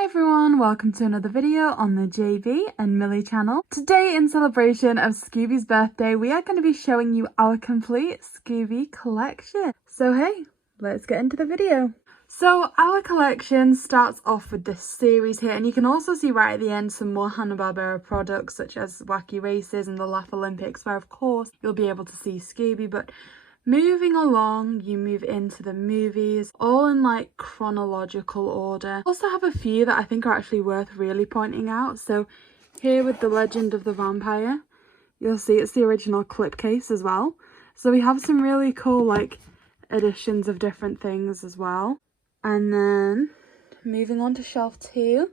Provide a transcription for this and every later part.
Hi everyone, welcome to another video on the JayBee and Milly channel. Today, in celebration of Scooby's birthday, we are going to be showing you our complete Scooby collection. So hey, let's get into the video. So our collection starts off with this series here, and you can also see right at the end some more Hanna-Barbera products such as Wacky Races and the Laugh Olympics, where of course you'll be able to see Scooby. But moving along, you move into the movies, all in like chronological order. Also have a few that I think are actually worth really pointing out. So here with The Legend of the Vampire, you'll see it's the original clip case as well. So we have some really cool like editions of different things as well. And then moving on to shelf 2,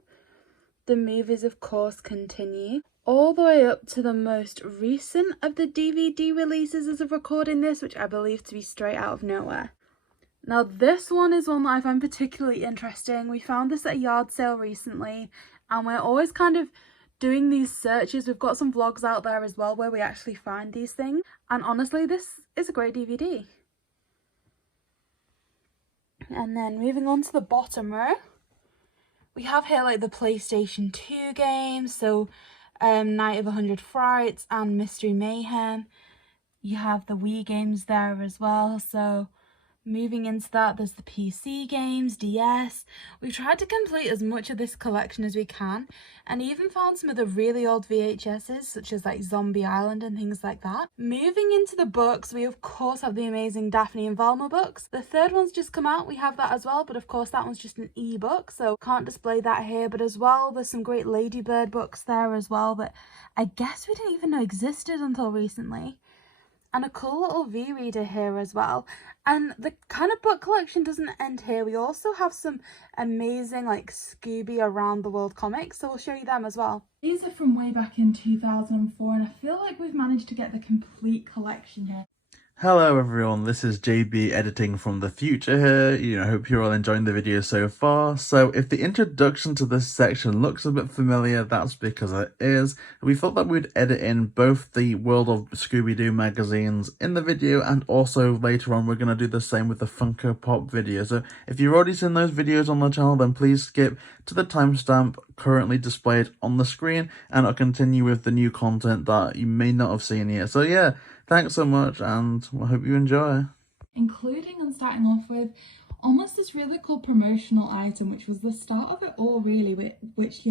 the movies of course continue, all the way up to the most recent of the DVD releases as of recording this, which I believe to be Straight Out of Nowhere. Now this one is one that I find particularly interesting. We found this at a yard sale recently, and we're always kind of doing these searches. We've got some vlogs out there as well where we actually find these things, and honestly this is a great DVD. And then moving on to the bottom row, we have here like the PlayStation 2 games, so Night of 100 Frights and Mystery Mayhem. You have the Wii games there as well, so moving into that, there's the PC games, DS. We've tried to complete as much of this collection as we can, and even found some of the really old VHSs, such as like Zombie Island and things like that. Moving into the books, we of course have the amazing Daphne and Velma books. The third one's just come out, we have that as well, but of course that one's just an e-book, so can't display that here. But as well, there's some great Ladybird books there as well that I guess we didn't even know existed until recently. And a cool little V-reader here as well. And the kind of book collection doesn't end here. We also have some amazing like Scooby Around the World comics, so we'll show you them as well. These are from way back in 2004, and I feel like we've managed to get the complete collection here. Hello everyone, this is JB editing from the future here. I hope you're all enjoying the video so far. So if the introduction to this section looks a bit familiar, that's because it is. We thought that we'd edit in both the World of Scooby-Doo magazines in the video, and also later on we're going to do the same with the Funko Pop video. So if you've already seen those videos on the channel, then please skip to the timestamp currently displayed on the screen, and I'll continue with the new content that you may not have seen yet. So yeah, thanks so much, and I hope you enjoy. Including and starting off with almost this really cool promotional item, which was the start of it all really, which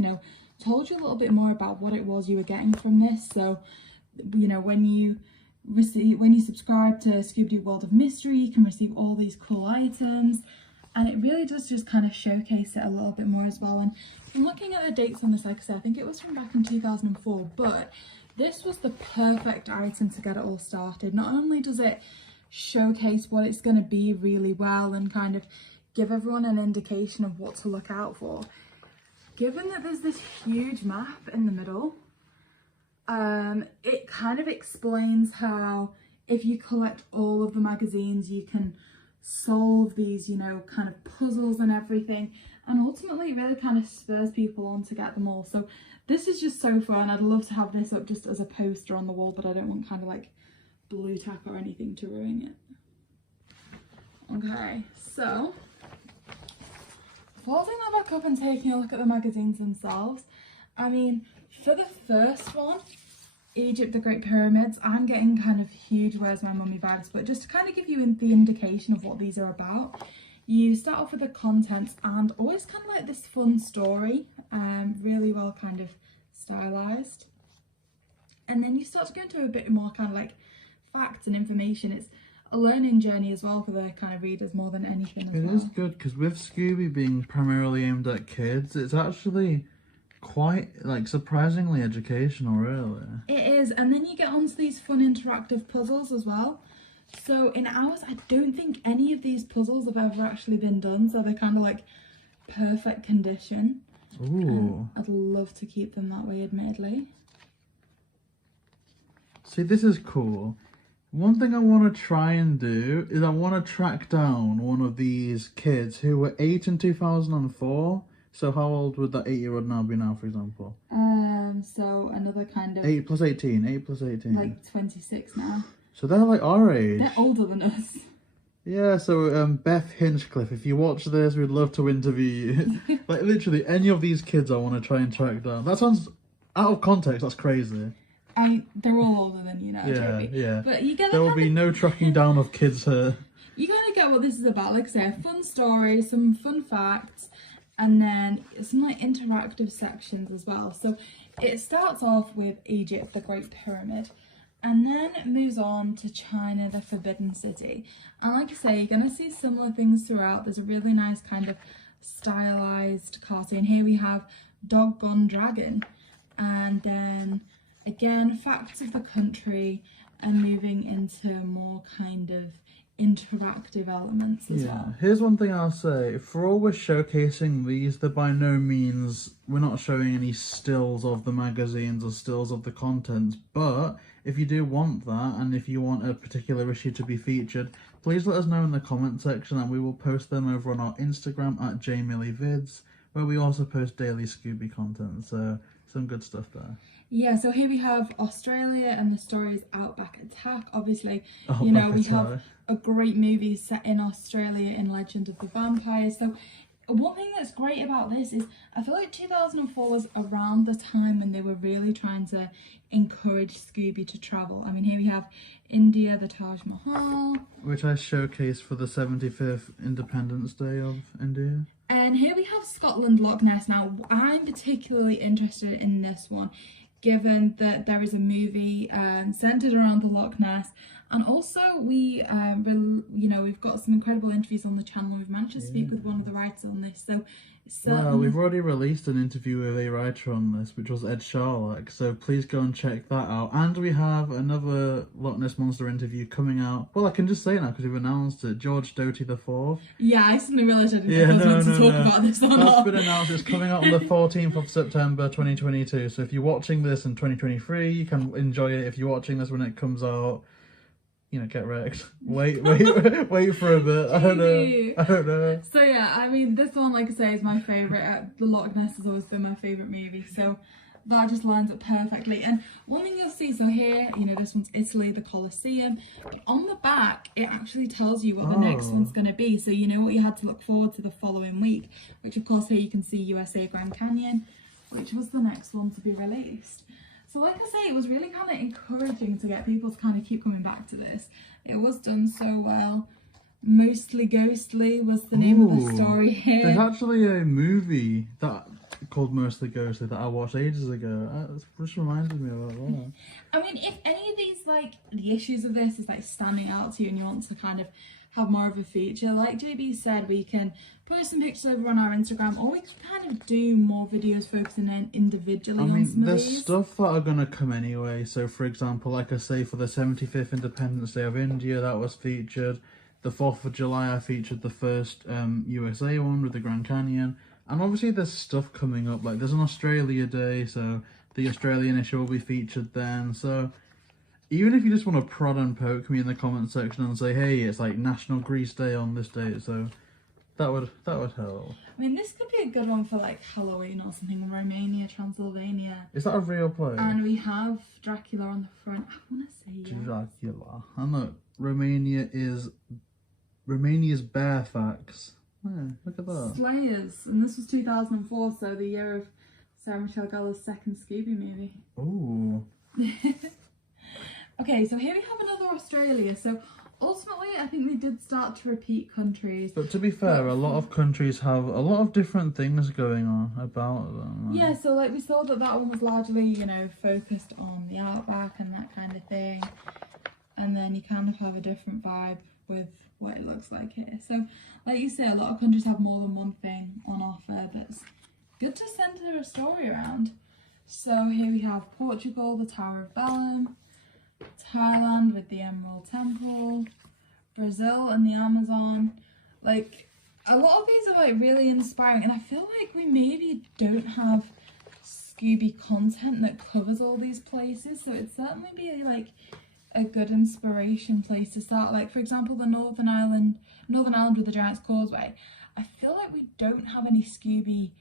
told you a little bit more about what it was you were getting from this. So when you subscribe to Scooby-Doo World of Mystery, you can receive all these cool items, and it really does just kind of showcase it a little bit more as well. And from looking at the dates on this, like I said, I think it was from back in 2004, but this was the perfect item to get it all started. Not only does it showcase what it's going to be really well and kind of give everyone an indication of what to look out for, given that there's this huge map in the middle, it kind of explains how if you collect all of the magazines you can solve these kind of puzzles and everything, and ultimately it really kind of spurs people on to get them all. So this is just so fun. I'd love to have this up just as a poster on the wall, but I don't want kind of like blue tack or anything to ruin it. Okay, so folding that back up and taking a look at the magazines themselves, I mean, for the first one, Egypt, the Great Pyramids, I'm getting kind of huge Where's My Mummy vibes, but just to kind of give you the indication of what these are about, you start off with the contents, and always kind of like this fun story, really well kind of stylized, and then you start to go into a bit more kind of like facts and information. It's a learning journey as well for the kind of readers more than anything as well. It is good because with Scooby being primarily aimed at kids, it's actually quite like surprisingly educational, really. It is, and then you get onto these fun interactive puzzles as well. So in ours, I don't think any of these puzzles have ever actually been done, so they're kind of like perfect condition. Ooh. I'd love to keep them that way, admittedly. See, this is cool. One thing I want to try and do is I want to track down one of these kids who were 8 in 2004. So how old would that 8-year-old now be now, for example? So another kind of 8 plus 18. 8 plus 18. Like 26 now. So they're like our age. They're older than us. Yeah, so Beth Hinchcliffe, if you watch this, we'd love to interview you. Like literally any of these kids I want to try and track down. That sounds out of context, that's crazy. They're all older than you now, Yeah, JayBee. yeah. But you get there will be no tracking down of kids here. You kind of get what this is about. Like I say, a fun story, some fun facts, and then some like interactive sections as well. So it starts off with Egypt, the Great Pyramid, and then it moves on to China, the Forbidden City. And like I say, you're going to see similar things throughout. There's a really nice kind of stylized cartoon. Here we have Doggone Dragon, and then again facts of the country, and moving into more kind of interactive elements as well. Here's one thing I'll say. For all we're showcasing these, they're by no means, we're not showing any stills of the magazines or stills of the contents, but if you do want that, and if you want a particular issue to be featured, please let us know in the comment section, and we will post them over on our Instagram at JayMillyVids, where we also post daily Scooby content, so some good stuff there. Yeah, so here we have Australia, and the story is Outback Attack. Obviously, you know, we have a great movie set in Australia in Legend of the Vampire. So one thing that's great about this is I feel like 2004 was around the time when they were really trying to encourage Scooby to travel. I mean, here we have India, the Taj Mahal, which I showcased for the 75th Independence Day of India. And here we have Scotland, Loch Ness. Now, I'm particularly interested in this one, given that there is a movie centered around the Loch Ness, and also we've got some incredible interviews on the channel, and we've managed to speak with one of the writers on this. So well, we've already released an interview with a writer on this, which was Ed Sharlock, so please go and check that out. And we have another Loch Ness Monster interview coming out. Well, I can just say now because we've announced it. George Doty IV. Yeah, I suddenly realised I didn't know to talk about this or not. That's been announced. It's coming out on the 14th of September 2022. So if you're watching this in 2023, you can enjoy it. If you're watching this when it comes out, you know, get wrecked. Wait for a bit. I don't know. So yeah, I mean, this one, like I say, is my favourite. The Loch Ness has always been my favourite movie, so that just lines up perfectly. And one thing you'll see, so here, you know, this one's Italy, the Colosseum. But on the back, it actually tells you what the next one's going to be, so you know what you had to look forward to the following week, which of course here you can see USA Grand Canyon, which was the next one to be released. So like I say, it was really kind of encouraging to get people to kind of keep coming back to this. It was done so well. Mostly Ghostly was the name of the story here. There's actually a movie called Mostly Ghostly that I watched ages ago. It just reminded me of that. I mean, if any of these, like, the issues of this is like standing out to you and you want to kind of have more of a feature, like JayBee said, we can post some pictures over on our Instagram, or we can kind of do more videos focusing in individually on some of these. There's stuff that are going to come anyway. So for example, like I say, for the 75th Independence Day of India, that was featured. The 4th of July, I featured the first USA one with the Grand Canyon. And obviously there's stuff coming up, like there's an Australia Day, so the Australian issue will be featured then. So even if you just want to prod and poke me in the comment section and say, hey, it's like National Grease Day on this date, so that would help. I mean, this could be a good one for like Halloween or something. Romania, Transylvania. Is that a real place? And we have Dracula on the front. I want to say Dracula. And look, Romania's bear facts. Yeah, look at that. Slayers, and this was 2004, so the year of Sarah Michelle Gellar's second Scooby movie. Ooh. Okay, so here we have another Australia. So ultimately, I think they did start to repeat countries. But to be fair, a lot of countries have a lot of different things going on about them. Yeah, so like we saw that one was largely, you know, focused on the outback and that kind of thing. And then you kind of have a different vibe with what it looks like here. So like you say, a lot of countries have more than one thing on offer that's good to centre a story around. So here we have Portugal, the Tower of Belém, Thailand with the Emerald Temple, Brazil and the Amazon. Like, a lot of these are like really inspiring, and I feel like we maybe don't have Scooby content that covers all these places, so it'd certainly be like a good inspiration place to start. Like, for example, the Northern Ireland with the Giant's Causeway. I feel like we don't have any Scooby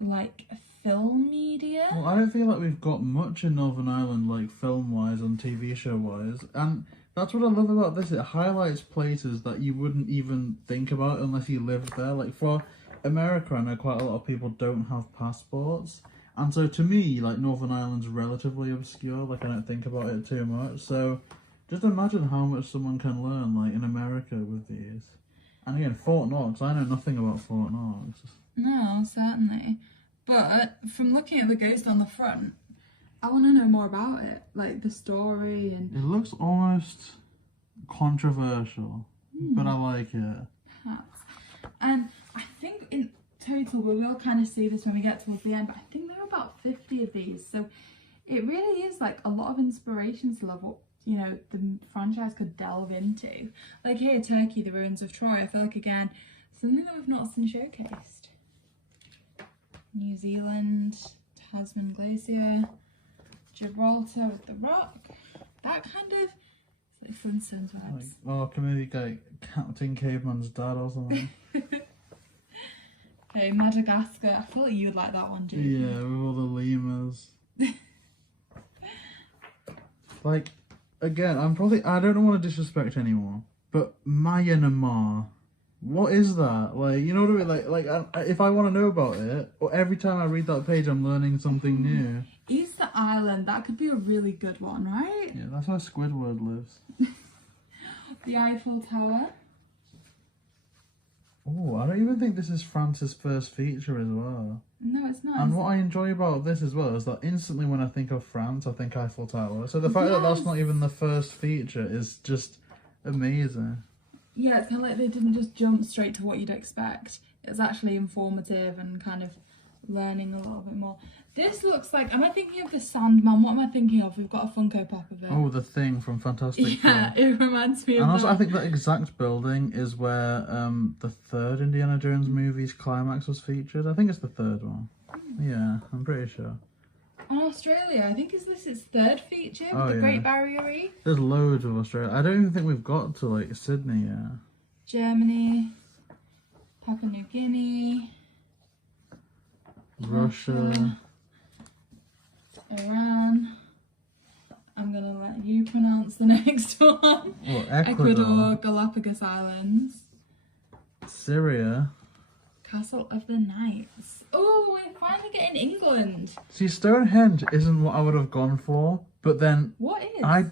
like film media. Well, I don't feel like we've got much in Northern Ireland, like film-wise and TV show-wise. And That's what I love about this. It highlights places that you wouldn't even think about unless you lived there. Like for America, I know quite a lot of people don't have passports. And so to me, like Northern Ireland's relatively obscure. Like I don't think about it too much. So just imagine how much someone can learn like in America with these. And again, Fort Knox, I know nothing about Fort Knox. No, certainly. But from looking at the ghost on the front, I want to know more about it, like the story and... It looks almost controversial, but I like it. Perhaps. And I think in total, we will kind of see this when we get towards the end, but I think there are about 50 of these. So it really is like a lot of inspirations to love what, you know, the franchise could delve into. Like here, Turkey, the ruins of Troy. I feel like, again, something that we've not seen showcased. New Zealand, Tasman Glacier, Gibraltar with the rock. That kind of like Flintstones vibes. Like, oh, can maybe get Captain Caveman's dad or something. Okay, Madagascar. I feel like you would like that one, JayBee. Yeah, with all the lemurs. Like, again, I don't want to disrespect anyone, but Myanmar. What is that? Like, you know what I mean? If I want to know about it, or every time I read that page, I'm learning something new. Easter Island, that could be a really good one, right? Yeah, that's where Squidward lives. The Eiffel Tower. Oh, I don't even think this is France's first feature as well. No, it's not. And what I enjoy about this as well is that instantly when I think of France, I think Eiffel Tower. So the fact that that's not even the first feature is just amazing. Yeah, it's kind of like they didn't just jump straight to what you'd expect. It's actually informative and kind of learning a little bit more. This looks like, am I thinking of the Sandman? What am I thinking of? We've got a Funko Pop of it. Oh, the Thing from Fantastic Four. Yeah, it reminds me of And also, that. I think that exact building is where the third Indiana Jones movie's climax was featured. I think it's the third one. Yeah, I'm pretty sure. And Australia, I think is this its third feature with Oh, the yeah. Great Barrier Reef. There's loads of Australia. I don't even think we've got to like Sydney yet. Germany, Papua New Guinea, Russia. Iran. I'm gonna let you pronounce the next one. Oh, Ecuador. Galapagos Islands, Syria. Castle of the Knights. Oh, we're finally getting England. See, Stonehenge isn't what I would have gone for, but then What is? I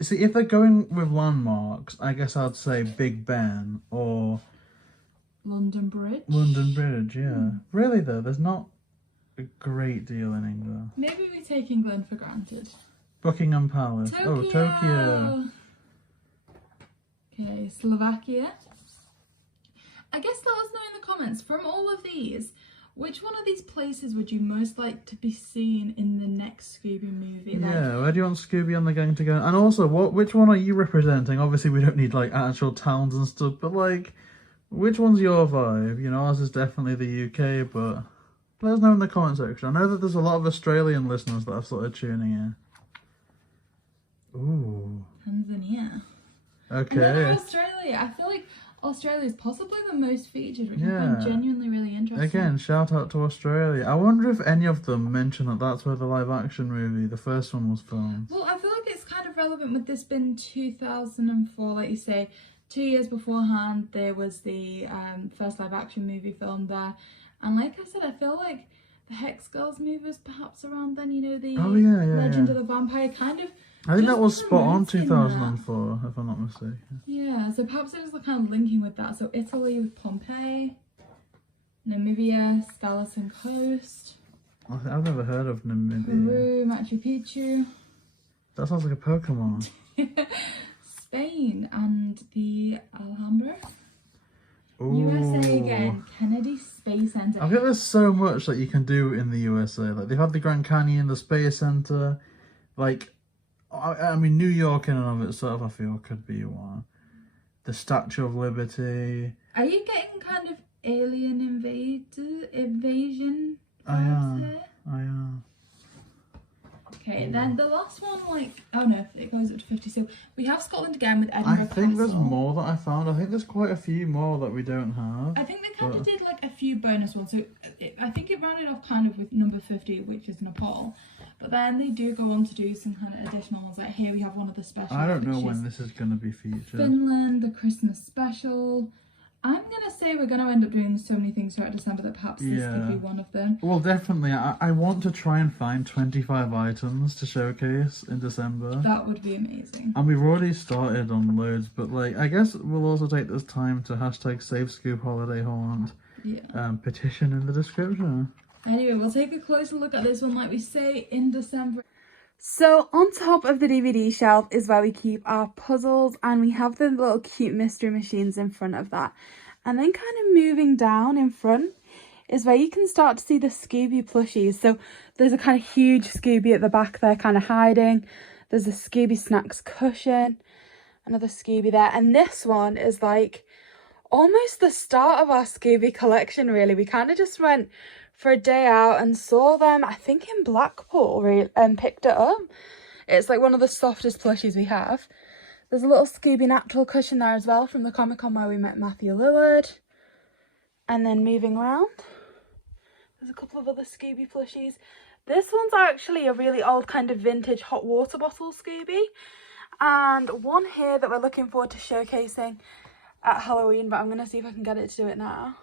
see if they're going with landmarks, I guess I'd say Big Ben or London Bridge. London Bridge. Yeah, really though, there's not a great deal in England. Maybe we take England for granted. Buckingham Palace. Tokyo. Oh, Tokyo. Okay, Slovakia. I guess let us know in the comments, from all of these, which one of these places would you most like to be seen in the next Scooby movie? Like, Yeah, where do you want Scooby and the gang to go? And also, which one are you representing? Obviously, we don't need like actual towns and stuff, but like, which one's your vibe? You know, ours is definitely the UK, but let us know in the comment section. I know that there's a lot of Australian listeners that are sort of tuning in. Ooh. Tanzania. Okay. Another Australia. I feel like Australia is possibly the most featured, which I Yeah. find genuinely really interesting. Again, shout out to Australia. I wonder if any of them mention that that's where the live action movie, the first one, was filmed. Well, I feel like it's kind of relevant with this being 2004, like you say. 2 years beforehand, there was the first live action movie filmed there. And like I said, I feel like the Hex Girls movie was perhaps around then, you know, the Legend of the Vampire kind of. I think that was spot on promoting 2004, if I'm not mistaken. Yeah, so perhaps it was the kind of linking with that. So Italy with Pompeii, Namibia, Skeleton Coast, I've never heard of Namibia. Peru, Machu Picchu, That sounds like a Pokemon. Spain, and the Alhambra. Ooh. USA again, Kennedy Space Center. I feel there's so much that you can do in the USA. Like, they've had the Grand Canyon, the Space Center. Like, I mean, New York in and of itself, I feel, could be one. The Statue of Liberty. Are you getting kind of alien invasion I am. vibes here? I am. Okay, Okay, then the last one, like, oh no, it goes up to 50. So we have Scotland again with Edinburgh I think there's Castle. more that I found. I think there's quite a few more that we don't have. I think they kind of did like a few bonus ones. So I think it rounded off kind of with number 50, which is Nepal. But then they do go on to do some kind of additional ones. Like here we have one of the specials. I don't know when this is going to be featured. Finland, the Christmas special. I'm going to say we're going to end up doing so many things throughout December that perhaps this could be one of them. Well, definitely. I want to try and find 25 items to showcase in December. That would be amazing. And we've already started on loads, but like, I guess we'll also take this time to hashtag Save Scoob Holiday Haunt. Yeah. Petition in the description. Anyway, we'll take a closer look at this one, like we say, in December. So on top of the DVD shelf is where we keep our puzzles, and we have the little cute mystery machines in front of that. And then kind of moving down in front is where you can start to see the Scooby plushies. So there's a kind of huge Scooby at the back there kind of hiding. There's a Scooby Snacks cushion, another Scooby there. And this one is like almost the start of our Scooby collection, really. We kind of just went for a day out and saw them, I think in Blackpool, and picked it up. It's like one of the softest plushies we have. There's a little Scooby natural cushion there as well from the Comic-Con where we met Matthew Lillard. And then moving around, there's a couple of other Scooby plushies. This one's actually a really old kind of vintage hot water bottle Scooby. And one here that we're looking forward to showcasing at Halloween, but I'm going to see if I can get it to do it now.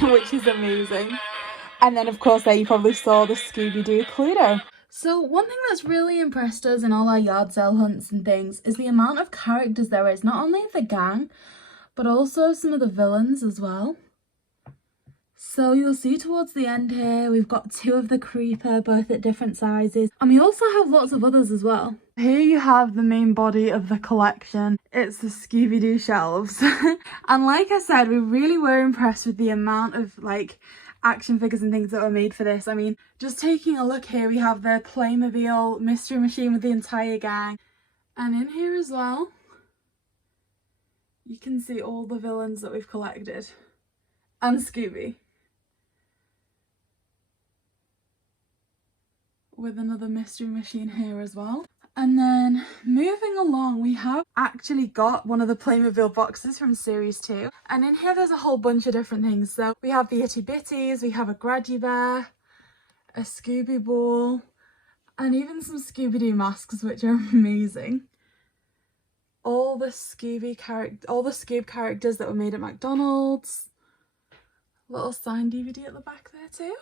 Which is amazing. And then of course there you probably saw the Scooby-Doo Cluedo. So one thing that's really impressed us in all our yard sale hunts and things is the amount of characters there is, not only of the gang, but also some of the villains as well. So you'll see towards the end here, we've got two of the Creeper, both at different sizes. And we also have lots of others as well. Here you have the main body of the collection. It's the Scooby-Doo shelves. And like I said, we really were impressed with the amount of like action figures and things that were made for this. I mean, just taking a look here, we have the Playmobil mystery machine with the entire gang. And in here as well, you can see all the villains that we've collected. And Scooby. With another mystery machine here as well. And then moving along, we have actually got one of the Playmobil boxes from series 2. And in here there's a whole bunch of different things. So we have the Itty Bitties, we have a Grudgy Bear, a Scooby Ball, and even some Scooby-Doo masks, which are amazing. All the Scoob characters that were made at McDonald's. Little signed DVD at the back there too.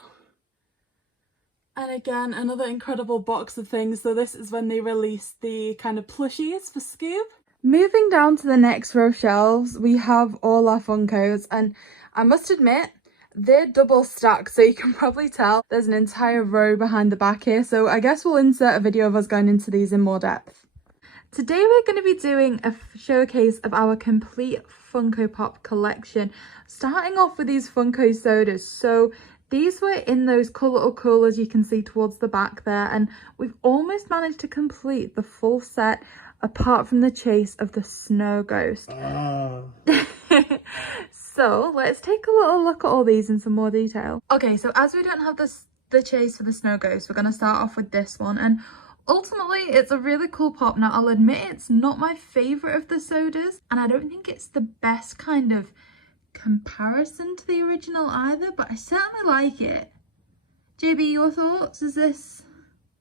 And again, another incredible box of things. So this is when they released the kind of plushies for Scoob. Moving down to the next row of shelves, we have all our Funkos. And I must admit, they're double stacked. So you can probably tell there's an entire row behind the back here. So I guess we'll insert a video of us going into these in more depth. Today we're going to be doing a showcase of our complete Funko Pop collection. Starting off with these Funko Sodas. So these were in those cool little coolers you can see towards the back there, and we've almost managed to complete the full set apart from the chase of the Snow Ghost. So let's take a little look at all these in some more detail. Okay, so as we don't have the chase for the Snow Ghost, we're going to start off with this one, and ultimately it's a really cool pop. Now I'll admit it's not my favourite of the sodas, and I don't think it's the best kind of comparison to the original either, but I certainly like it. JayBee, your thoughts? Is this...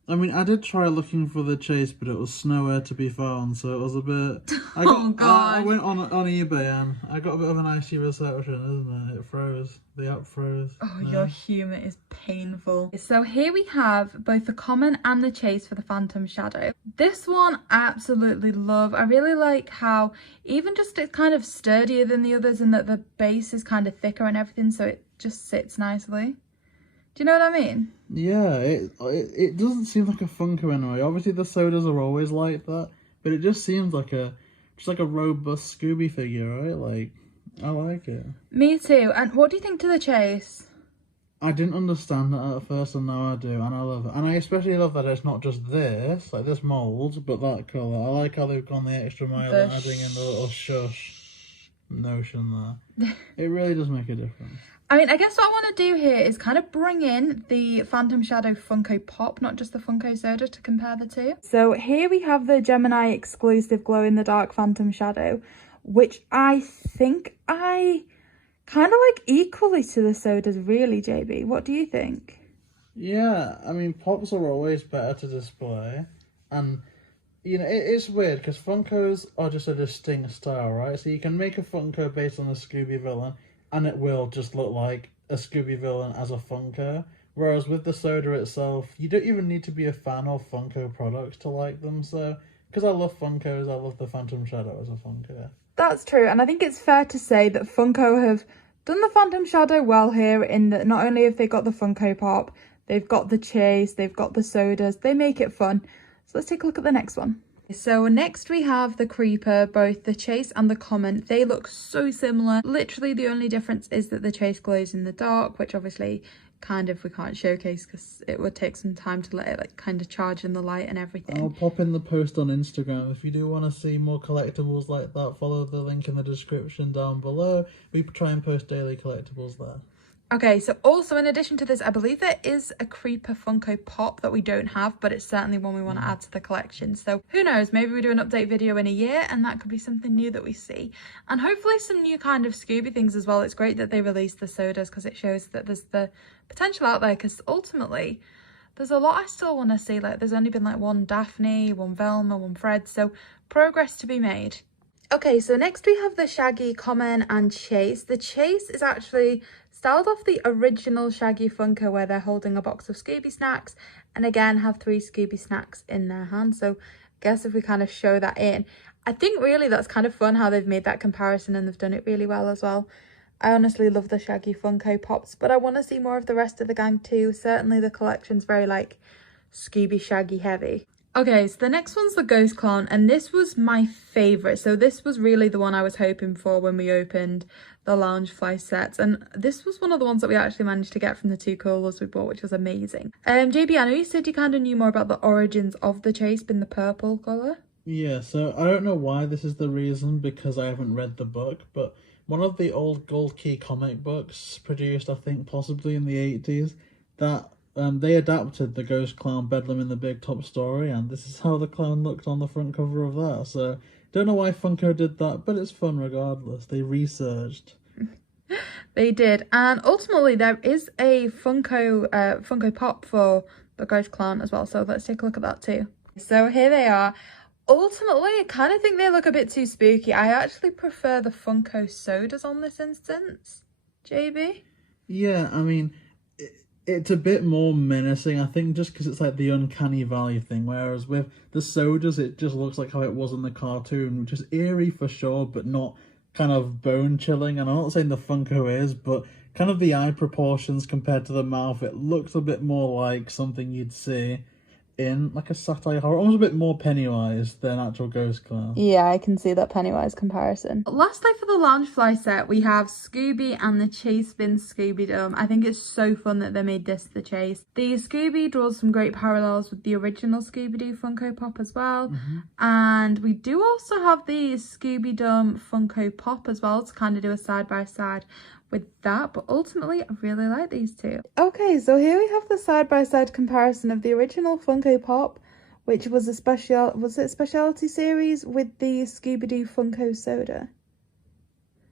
I mean, I did try looking for the chase, but it was nowhere to be found, so it was a bit... I went on eBay and I got a bit of an icy reception, isn't it? It froze. The app froze. Oh, no. Your humour is painful. So here we have both the common and the chase for the Phantom Shadow. This one I absolutely love. I really like how even just it's kind of sturdier than the others, and that the base is kind of thicker and everything, so it just sits nicely. Do you know what I mean? Yeah, it doesn't seem like a Funko anyway. Obviously the sodas are always like that, but it just seems like a robust Scooby figure, right? Like, I like it. Me too. And what do you think to the chase? I didn't understand that at first, and now I do, and I love it. And I especially love that it's not just this, like this mould, but that colour. I like how they've gone the extra mile and adding in the little shush. notion there. It really does make a difference. I mean, I guess what I want to do here is kind of bring in the Phantom Shadow Funko Pop, not just the Funko Soda, to compare the two. So here we have the Gemini exclusive glow-in-the-dark Phantom Shadow, which I think I kind of like equally to the sodas, really, JB. What do you think? Yeah, I mean, Pops are always better to display. And, you know, it's weird because Funkos are just a distinct style, right? So you can make a Funko based on a Scooby villain, and it will just look like a Scooby villain as a Funko. Whereas with the soda itself, you don't even need to be a fan of Funko products to like them. So, because I love Funkos, I love the Phantom Shadow as a Funko. That's true, and I think it's fair to say that Funko have done the Phantom Shadow well here in that not only have they got the Funko Pop, they've got the chase, they've got the sodas, they make it fun. So let's take a look at the next one. So next we have the Creeper, both the chase and the comment. They look so similar. Literally the only difference is that the chase glows in the dark, which obviously kind of we can't showcase because it would take some time to let it like kind of charge in the light and everything. I'll pop in the post on Instagram. If you do want to see more collectibles like that, follow the link in the description down below. We try and post daily collectibles there. Okay, so also in addition to this, I believe there is a Creeper Funko Pop that we don't have, but it's certainly one we want to add to the collection. So who knows, maybe we do an update video in a year and that could be something new that we see. And hopefully some new kind of Scooby things as well. It's great that they released the sodas because it shows that there's the potential out there, because ultimately there's a lot I still want to see. Like there's only been like one Daphne, one Velma, one Fred, so progress to be made. Okay, so next we have the Shaggy, Common and Chase. The Chase is actually styled off the original Shaggy Funko where they're holding a box of Scooby snacks and again have 3 Scooby snacks in their hand. So I guess if we kind of show that in, I think really that's kind of fun how they've made that comparison and they've done it really well as well. I honestly love the Shaggy Funko Pops, but I want to see more of the rest of the gang too. Certainly the collection's very like Scooby Shaggy heavy. Okay, so the next one's the Ghost Clown, and this was my favourite. So this was really the one I was hoping for when we opened the Loungefly sets, and this was one of the ones that we actually managed to get from the 2 colours we bought, which was amazing. JB, I know you said you kind of knew more about the origins of the Chase being the purple colour. Yeah, so I don't know why this is the reason, because I haven't read the book, but one of the old Gold Key comic books, produced I think possibly in the 80s, that they adapted the Ghost Clown Bedlam in the Big Top story, and this is how the clown looked on the front cover of that. So, don't know why Funko did that, but it's fun regardless. They researched. They did, and ultimately there is a Funko Pop for the Ghost Clown as well, so let's take a look at that too. So here they are. Ultimately, I kind of think they look a bit too spooky. I actually prefer the Funko Sodas on this instance. JB? Yeah, I mean, it's a bit more menacing, I think, just because it's like the uncanny valley thing, whereas with the sodas, it just looks like how it was in the cartoon, which is eerie for sure, but not kind of bone-chilling. And I'm not saying the Funko is, but kind of the eye proportions compared to the mouth, it looks a bit more like something you'd see in like a satire horror, almost a bit more Pennywise than actual Ghost Clown. Yeah, I can see that Pennywise comparison. Lastly, for the Loungefly set, we have Scooby and the Chase Bin Scooby-Doo. I think it's so fun that they made this the Chase. The Scooby draws some great parallels with the original Scooby-Doo Funko Pop as well. And we do also have the Scooby-Doo Funko Pop as well to kind of do a side-by-side with that, but ultimately I really like these two. Okay, so here we have the side-by-side comparison of the original Funko Pop, which was a specialty series, with the Scooby-Doo Funko Soda.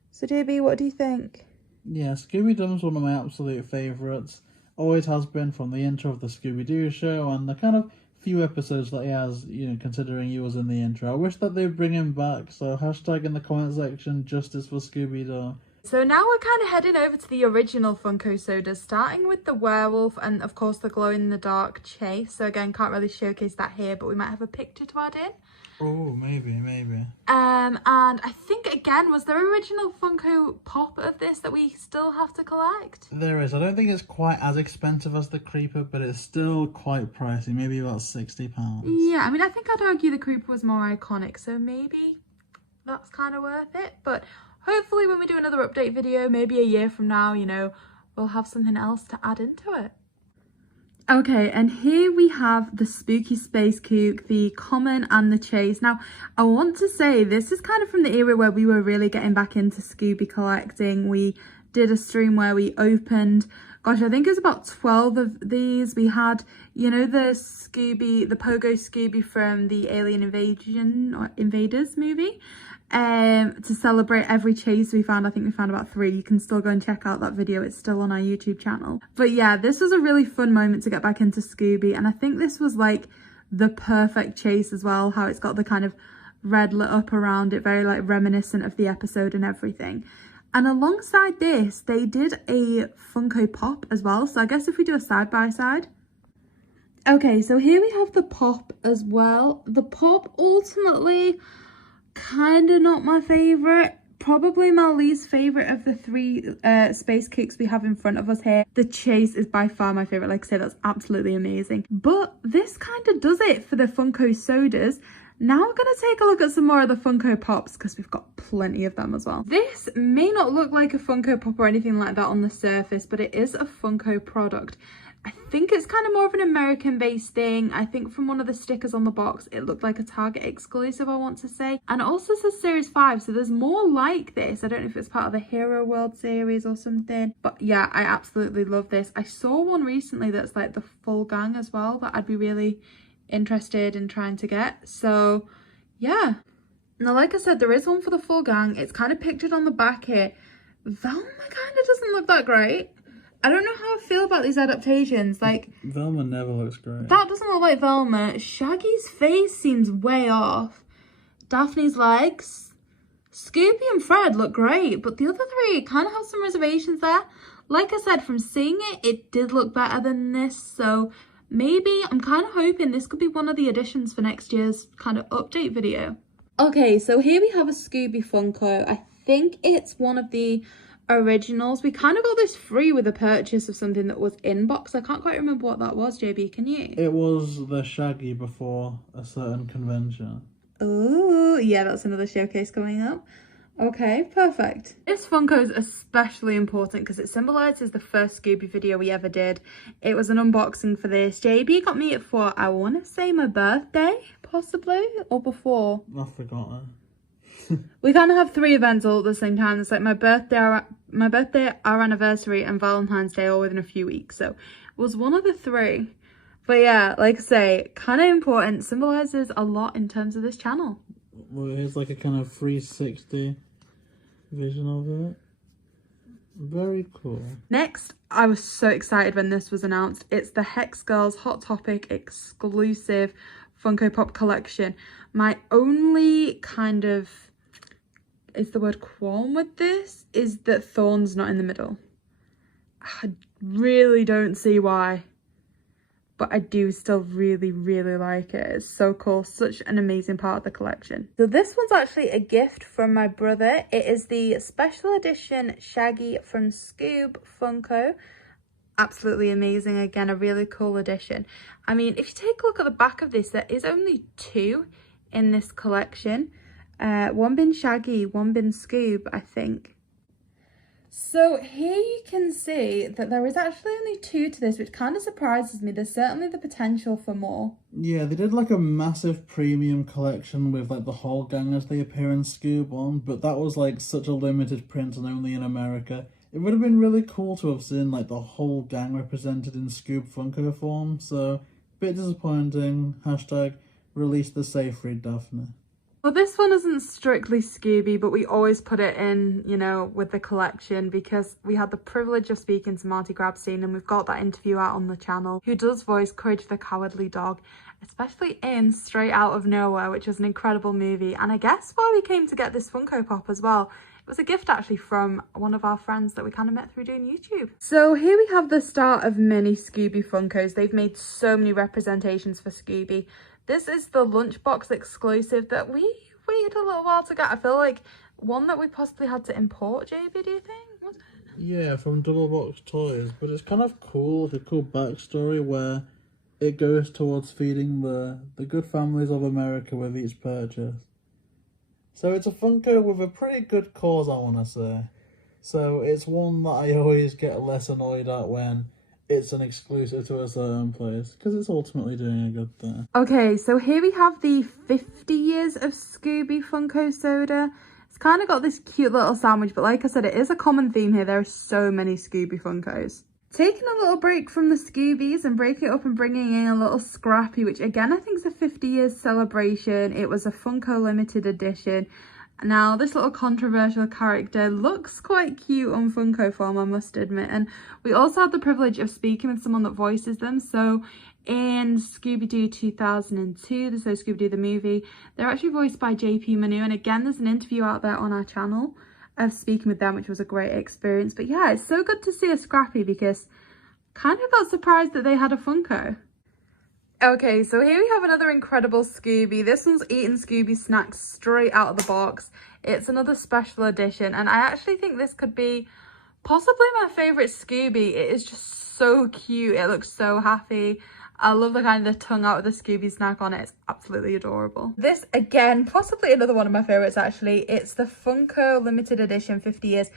So JB, what do you think? Yeah, Scooby-Doo's one of my absolute favourites. Always has been from the intro of the Scooby-Doo show and the kind of few episodes that he has, you know, considering he was in the intro. I wish that they'd bring him back, so hashtag in the comment section, justice for Scooby-Doo. So now we're kind of heading over to the original Funko Sodas, starting with the werewolf and of course the glow-in-the-dark Chase. So again, can't really showcase that here, but we might have a picture to add in. Oh, maybe. And I think again, was there original Funko Pop of this that we still have to collect? There is. I don't think it's quite as expensive as the Creeper, but it's still quite pricey, maybe about £60. Yeah, I mean, I think I'd argue the Creeper was more iconic, so maybe that's kind of worth it, but hopefully when we do another update video, maybe a year from now, you know, we'll have something else to add into it. Okay, and here we have the Spooky Space Kook, the Common and the Chase. Now, I want to say this is kind of from the era where we were really getting back into Scooby collecting. We did a stream where we opened, gosh, I think it was about 12 of these. We had, you know, the Scooby, the Pogo Scooby from the Alien Invasion or Invaders movie. To celebrate every chase we found. I think we found about 3. You can still go and check out that video, it's still on our YouTube channel. But yeah, this was a really fun moment to get back into Scooby, and I think this was like the perfect chase as well, how it's got the kind of red lit up around it, very like reminiscent of the episode and everything. And alongside this, they did a Funko Pop as well, so I guess if we do a side by side. Okay, so here we have the Pop as well. The Pop ultimately kind of not my favorite, probably my least favorite of the 3 space kooks we have in front of us here. The Chase is by far my favorite. Like I say, that's absolutely amazing, but this kind of does it for the Funko Sodas. Now we're going to take a look at some more of the Funko Pops because we've got plenty of them as well. This may not look like a Funko Pop or anything like that on the surface, but it is a Funko product. I think it's kind of more of an American-based thing. I think from one of the stickers on the box, it looked like a Target exclusive, I want to say. And it also says Series 5, so there's more like this. I don't know if it's part of the Hero World series or something. But yeah, I absolutely love this. I saw one recently that's like the full gang as well that I'd be really interested in trying to get. So yeah. Now, like I said, there is one for the full gang. It's kind of pictured on the back here. Velma kind of doesn't look that great. I don't know how I feel about these adaptations. Like, Velma never looks great. That doesn't look like Velma. Shaggy's face seems way off. Daphne's legs. Scooby and Fred look great, but the other 3 kind of have some reservations there. Like I said, from seeing it, it did look better than this. So maybe I'm kind of hoping this could be one of the additions for next year's kind of update video. Okay, so here we have a Scooby Funko. I think it's one of the originals. We kind of got this free with a purchase of something that was in box. I can't quite remember what that was, JB, can you? It was the Shaggy before a certain convention. Oh, yeah, that's another showcase coming up. Okay, perfect. This Funko is especially important because it symbolises the first Scooby video we ever did. It was an unboxing for this. JB got me it for, I want to say, my birthday, possibly, or before. I've forgotten. We kind of have 3 events all at the same time. It's like my birthday, our anniversary, and Valentine's Day all within a few weeks. So it was one of the 3. But yeah, like I say, kind of important. Symbolises a lot in terms of this channel. Well, here's like a kind of 360 vision of it. Very cool. Next, I was so excited when this was announced. It's the Hex Girls Hot Topic exclusive Funko Pop collection. My only kind of, is the word qualm with this, is that Thorn's not in the middle. I really don't see why, but I do still really like it. It's so cool, such an amazing part of the collection. So this one's actually a gift from my brother. It is the special edition Shaggy from Scoob Funko. Absolutely amazing. Again, a really cool edition. I mean, if you take a look at the back of this, there is only 2 in this collection. One bin Shaggy, one bin Scoob, I think. So here you can see that there is actually only 2 to this, which kind of surprises me. There's certainly the potential for more. Yeah, they did like a massive premium collection with like the whole gang as they appear in Scoob on, but that was like such a limited print and only in America. It would have been really cool to have seen like the whole gang represented in Scoob Funko form, so bit disappointing. Hashtag release the safe read Daphne. Well, this one isn't strictly Scooby, but we always put it in, you know, with the collection because we had the privilege of speaking to Marty Grabstein, and we've got that interview out on the channel, who does voice Courage the Cowardly Dog, especially in Straight Out of Nowhere, which was an incredible movie. And I guess why we came to get this Funko Pop as well, it was a gift actually from one of our friends that we kind of met through doing YouTube. So here we have the start of many Scooby Funkos. They've made so many representations for Scooby. This is the lunchbox exclusive that we waited a little while to get. I feel like one that we possibly had to import, JB, do you think? Was it? Yeah, from Double Box Toys, but it's kind of cool, like a cool backstory where it goes towards feeding the good families of America with each purchase. So it's a Funko with a pretty good cause, I want to say. So it's one that I always get less annoyed at when it's an exclusive to a certain place, because it's ultimately doing a good thing. Okay, so here we have the 50 years of Scooby Funko Soda. It's kind of got this cute little sandwich, but like I said, it is a common theme here. There are so many Scooby Funkos. Taking a little break from the Scoobies and breaking it up and bringing in a little Scrappy, which again I think is a 50 years celebration. It was a Funko limited edition. Now this little controversial character looks quite cute on Funko form, I must admit, and we also had the privilege of speaking with someone that voices them. So in Scooby-Doo 2002, so Scooby-Doo the movie, they're actually voiced by JayBee Milly, and again there's an interview out there on our channel of speaking with them, which was a great experience. But yeah, it's so good to see a Scrappy because kind of got surprised that they had a Funko. Okay, so here we have another incredible Scooby. This one's eating Scooby snacks straight out of the box. It's another special edition, and I actually think this could be possibly my favorite Scooby. It is just so cute. It looks so happy. I love the kind of the tongue out with the Scooby snack on it. It's absolutely adorable. This, again, possibly another one of my favorites, actually. It's the Funko limited edition 50 years,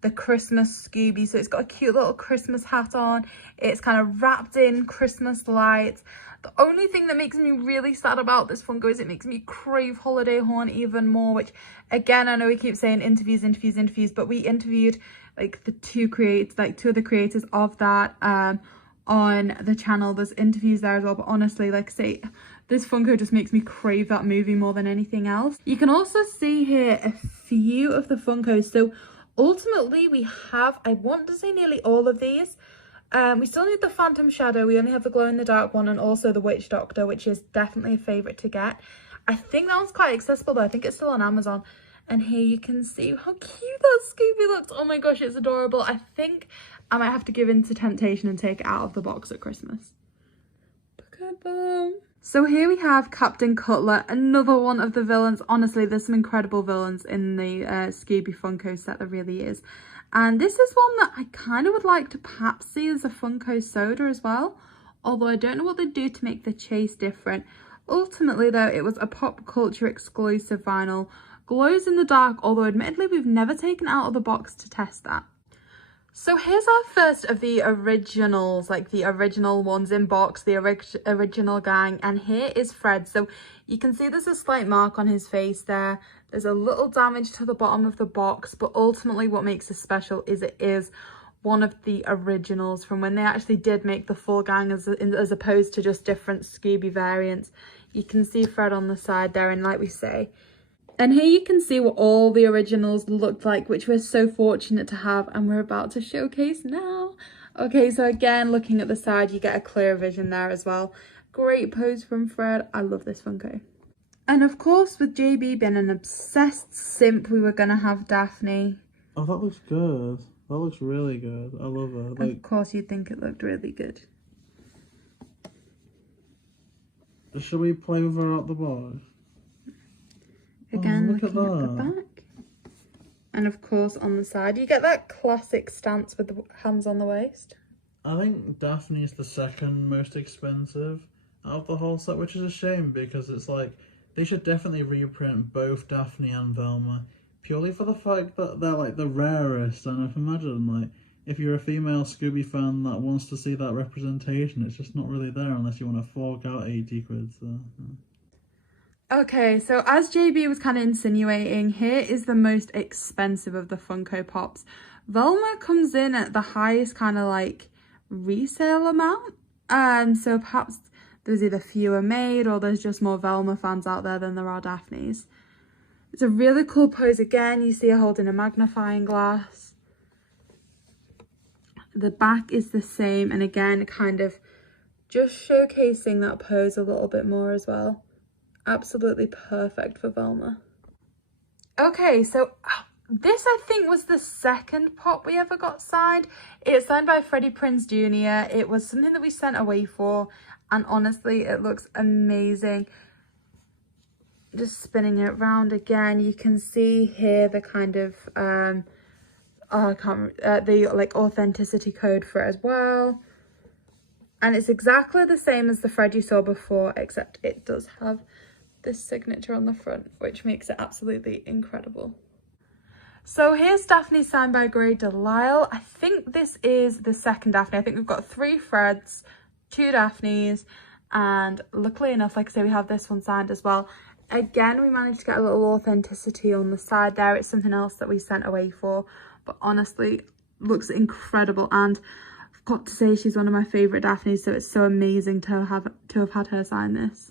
the Christmas Scooby. So it's got a cute little Christmas hat on. It's kind of wrapped in Christmas lights. The only thing that makes me really sad about this Funko is it makes me crave Holiday Horn even more, which, again, I know we keep saying interviews, but we interviewed like two of the creators of that on the channel. There's interviews there as well, but honestly, like I say, this Funko just makes me crave that movie more than anything else. You can also see here a few of the Funkos. So ultimately we have, I want to say, nearly all of these. We still need the Phantom Shadow. We only have the glow in the dark one, and also the Witch Doctor, which is definitely a favorite to get. I think that one's quite accessible though. I think it's still on Amazon. And here you can see how cute that Scooby looks. Oh my gosh, it's adorable. I think I might have to give in to temptation and take it out of the box at Christmas. Look at them. So here we have Captain Cutler, another one of the villains. Honestly, there's some incredible villains in the Scooby Funko set, there really is. And this is one that I kind of would like to perhaps see as a Funko Soda as well. Although I don't know what they'd do to make the chase different. Ultimately though, it was a pop culture exclusive vinyl. Glows in the dark, although admittedly we've never taken out of the box to test that. So here's our first of the originals, like the original ones in box, the original gang, and here is Fred. So you can see there's a slight mark on his face there. There's a little damage to the bottom of the box, but ultimately what makes this special is it is one of the originals from when they actually did make the full gang as opposed to just different Scooby variants. You can see Fred on the side there, and like we say, and here you can see what all the originals looked like, which we're so fortunate to have, and we're about to showcase now. Okay, so again, looking at the side, you get a clear vision there as well. Great pose from Fred. I love this Funko. And of course, with JayBee being an obsessed simp, we were going to have Daphne. Oh, that looks good. That looks really good. I love her. Like, of course, you'd think it looked really good. Should we play with her out the box? Again, look looking at the back. And of course, on the side, you get that classic stance with the hands on the waist. I think Daphne is the second most expensive out of the whole set, which is a shame because it's like they should definitely reprint both Daphne and Velma purely for the fact that they're like the rarest. And if imagine like if you're a female Scooby fan that wants to see that representation, it's just not really there unless you want to fork out 80 quid. So. Okay, so as JayBee was kind of insinuating, here is the most expensive of the Funko Pops. Velma comes in at the highest kind of like resale amount. So perhaps there's either fewer made or there's just more Velma fans out there than there are Daphne's. It's a really cool pose again. You see her holding a magnifying glass. The back is the same, and again, kind of just showcasing that pose a little bit more as well. Absolutely perfect for Velma. Okay, so this I think was the second pop we ever got signed. It's signed by Freddie Prinze Jr. It was something that we sent away for, and honestly, it looks amazing. Just spinning it around again, you can see here the kind of the like authenticity code for it as well. And it's exactly the same as the Fred you saw before, except it does have this signature on the front, which makes it absolutely incredible. So here's Daphne signed by Grey Delisle. I think this is the second Daphne. I think we've got 3 Freds, 2 Daphnes, and luckily enough, like I say, we have this one signed as well. Again, we managed to get a little authenticity on the side there. It's something else that we sent away for, but honestly, looks incredible. And I've got to say, she's one of my favourite Daphnes, so it's so amazing to have had her sign this.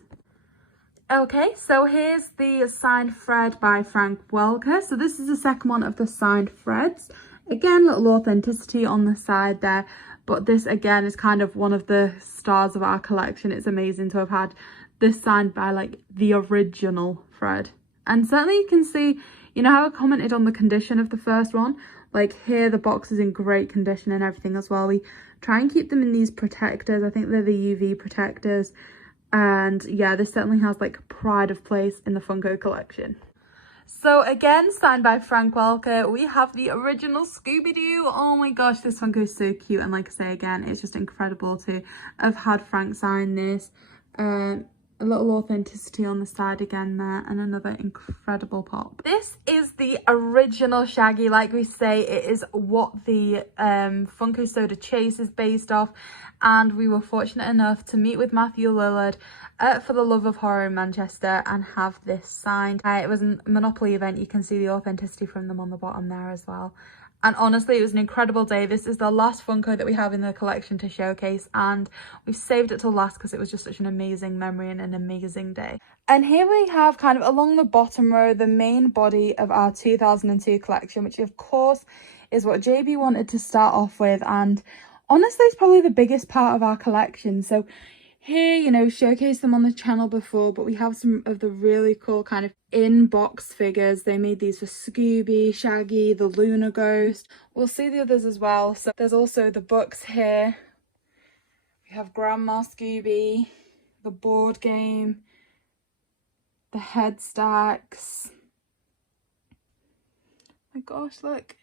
Okay, so here's the signed Fred by Frank Welker. So this is the second one of the signed Freds. Again, little authenticity on the side there, but this again is kind of one of the stars of our collection. It's amazing to have had this signed by like the original Fred. And certainly you can see, you know how I commented on the condition of the first one? Like here the box is in great condition and everything as well. We try and keep them in these protectors. I think they're the UV protectors. And yeah, this certainly has like pride of place in the Funko collection. So again, signed by Frank Welker, we have the original Scooby-Doo. Oh my gosh, this Funko is so cute. And like I say again, it's just incredible to have had Frank sign this. A little authenticity on the side again there, and another incredible pop. This is the original Shaggy. Like we say, it is what the Funko Soda Chase is based off, and we were fortunate enough to meet with Matthew Lillard for the Love of Horror in Manchester and have this signed. It was a Monopoly event. You can see the authenticity from them on the bottom there as well. And honestly, it was an incredible day. This is the last Funko that we have in the collection to showcase, and we've saved it till last because it was just such an amazing memory and an amazing day. And here we have kind of along the bottom row, the main body of our 2002 collection, which of course is what JayBee wanted to start off with. And honestly, it's probably the biggest part of our collection. So here, you know, showcased them on the channel before, but we have some of the really cool kind of in-box figures. They made these for Scooby, Shaggy, the Lunar Ghost. We'll see the others as well. So there's also the books here. We have Grandma Scooby, the board game, the head stacks. Oh my gosh, look.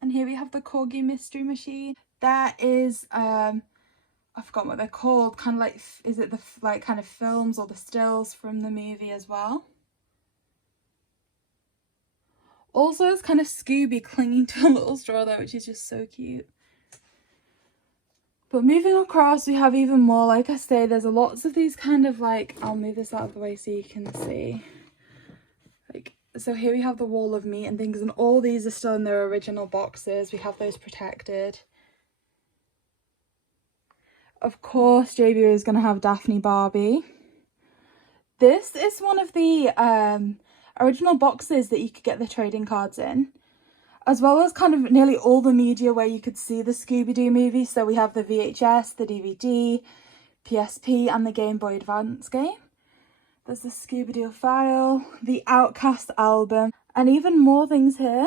And here we have the Corgi Mystery Machine. That is, I forgot what they're called, kind of like, is it the like kind of films or the stills from the movie as well? Also, it's kind of Scooby clinging to a little straw there, which is just so cute. But moving across, we have even more. Like I say, there's lots of these kind of like, I'll move this out of the way so you can see. Like, so here we have the Wall of Meat and things, and all these are still in their original boxes. We have those protected. Of course, JayBee is going to have Daphne Barbie. This is one of the original boxes that you could get the trading cards in, as well as kind of nearly all the media where you could see the Scooby-Doo movie. So we have the VHS, the DVD, PSP, and the Game Boy Advance game. There's the Scooby-Doo file, the Outcast album, and even more things here.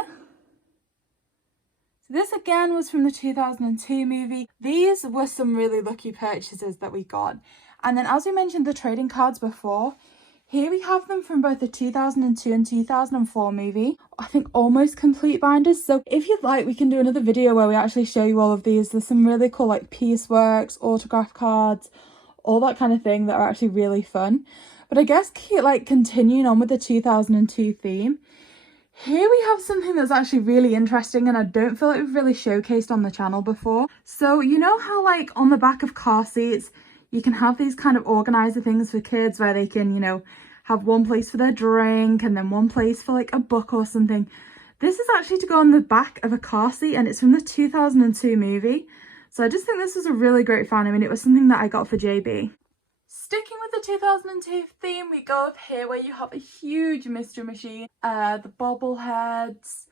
So this again was from the 2002 movie. These were some really lucky purchases that we got. And then as we mentioned the trading cards before, here we have them from both the 2002 and 2004 movie. I think almost complete binders. So if you'd like, we can do another video where we actually show you all of these. There's some really cool like pieceworks, autograph cards, all that kind of thing that are actually really fun. But I guess like continuing on with the 2002 theme, here we have something that's actually really interesting, and I don't feel like we've really showcased on the channel before. So you know how like on the back of car seats, you can have these kind of organizer things for kids where they can, you know, have one place for their drink and then one place for like a book or something. This is actually to go on the back of a car seat, and it's from the 2002 movie. So I just think this was a really great find. I mean, it was something that I got for JayBee. Sticking with the 2002 theme, we go up here where you have a huge mystery machine, the bobbleheads,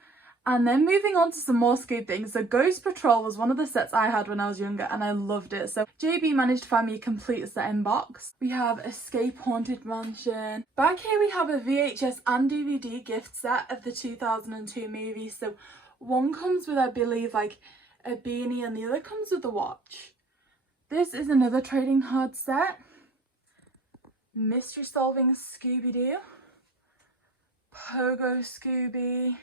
and then moving on to some more Scoob things. So Ghost Patrol was one of the sets I had when I was younger, and I loved it. So JayBee managed to find me a complete set in box. We have Escape Haunted Mansion. Back here we have a VHS and DVD gift set of the 2002 movie. So one comes with, I believe, like a beanie, and the other comes with the watch. This is another trading card set. Mystery Solving Scooby-Doo, Pogo Scooby,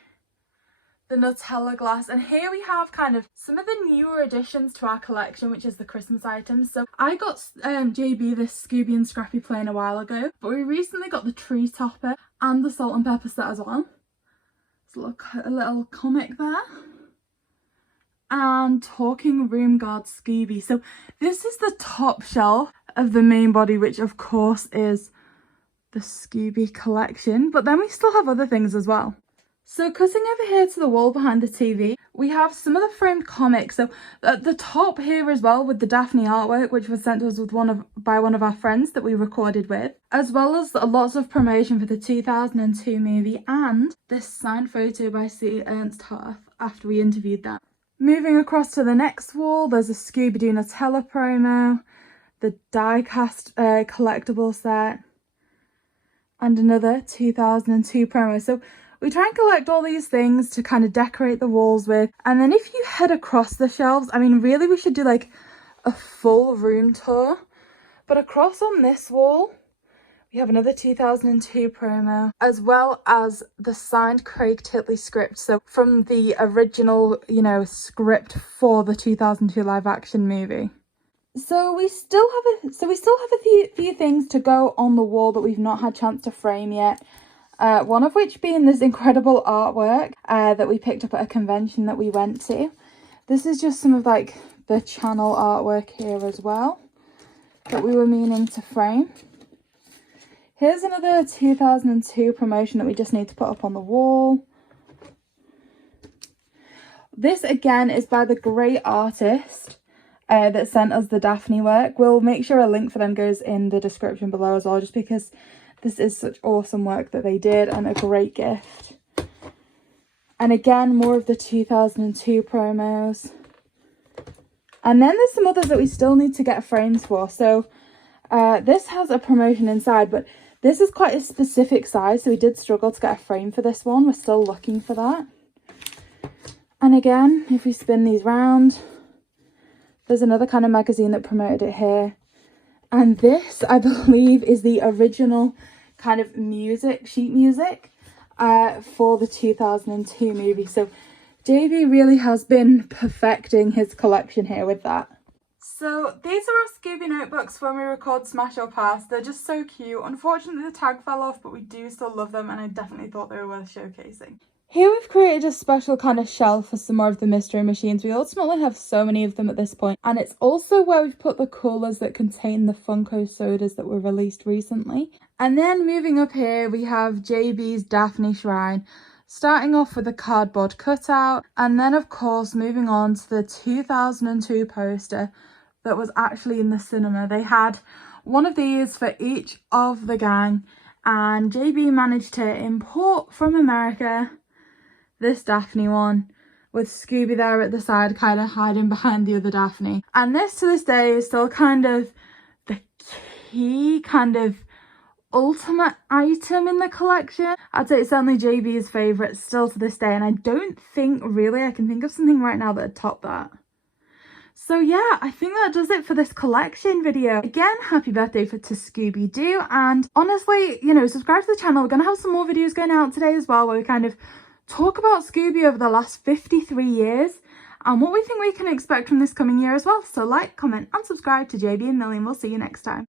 the Nutella glass, and here we have kind of some of the newer additions to our collection, which is the Christmas items. So I got JayBee this Scooby and Scrappy plane a while ago, but we recently got the Tree Topper and the Salt and Pepper set as well. There's a little comic there. And Talking Room Guard Scooby. So this is the top shelf of the main body, which of course is the Scooby collection. But then we still have other things as well. So cutting over here to the wall behind the TV, we have some of the framed comics. So at the top here as well with the Daphne artwork, which was sent to us with by one of our friends that we recorded with, as well as lots of promotion for the 2002 movie and this signed photo by C. Ernst Harf after we interviewed that. Moving across to the next wall, there's a Scooby-Doo Nutella promo, the die-cast collectible set, and another 2002 promo. So we try and collect all these things to kind of decorate the walls with. And then if you head across the shelves, I mean, really we should do like a full room tour. But across on this wall, we have another 2002 promo, as well as the signed Craig Titley script. So from the original, you know, script for the 2002 live action movie. So we still have a few things to go on the wall that we've not had chance to frame yet. One of which being this incredible artwork that we picked up at a convention that we went to. This is just some of like the channel artwork here as well that we were meaning to frame. Here's another 2002 promotion that we just need to put up on the wall. This again is by the great artist that sent us the Daphne work. We'll make sure a link for them goes in the description below as well, just because this is such awesome work that they did and a great gift. And again, more of the 2002 promos. And then there's some others that we still need to get frames for. So this has a promotion inside, but this is quite a specific size, so we did struggle to get a frame for this one. We're still looking for that. And again, if we spin these round, there's another kind of magazine that promoted it here. And this, I believe, is the original kind of sheet music for the 2002 movie. So JayBee really has been perfecting his collection here with that. So these are our Scooby notebooks when we record Smash or Pass. They're just so cute. Unfortunately, the tag fell off, but we do still love them, and I definitely thought they were worth showcasing. Here we've created a special kind of shelf for some more of the mystery machines. We ultimately have so many of them at this point. And it's also where we've put the coolers that contain the Funko Sodas that were released recently. And then moving up here, we have JayBee's Daphne Shrine, starting off with a cardboard cutout. And then, of course, moving on to the 2002 poster that was actually in the cinema. They had one of these for each of the gang. And JayBee managed to import from America this Daphne one with Scooby there at the side, kind of hiding behind the other Daphne. And this to this day is still kind of the key kind of ultimate item in the collection. I'd say it's certainly JayBee's favourite still to this day, and I don't think really I can think of something right now that would top that. So yeah, I think that does it for this collection video. Again, happy birthday to Scooby-Doo, and honestly, you know, subscribe to the channel. We're going to have some more videos going out today as well, where we kind of talk about Scooby over the last 53 years and what we think we can expect from this coming year as well. So like, comment and subscribe to JayBee and Milly, and we'll see you next time.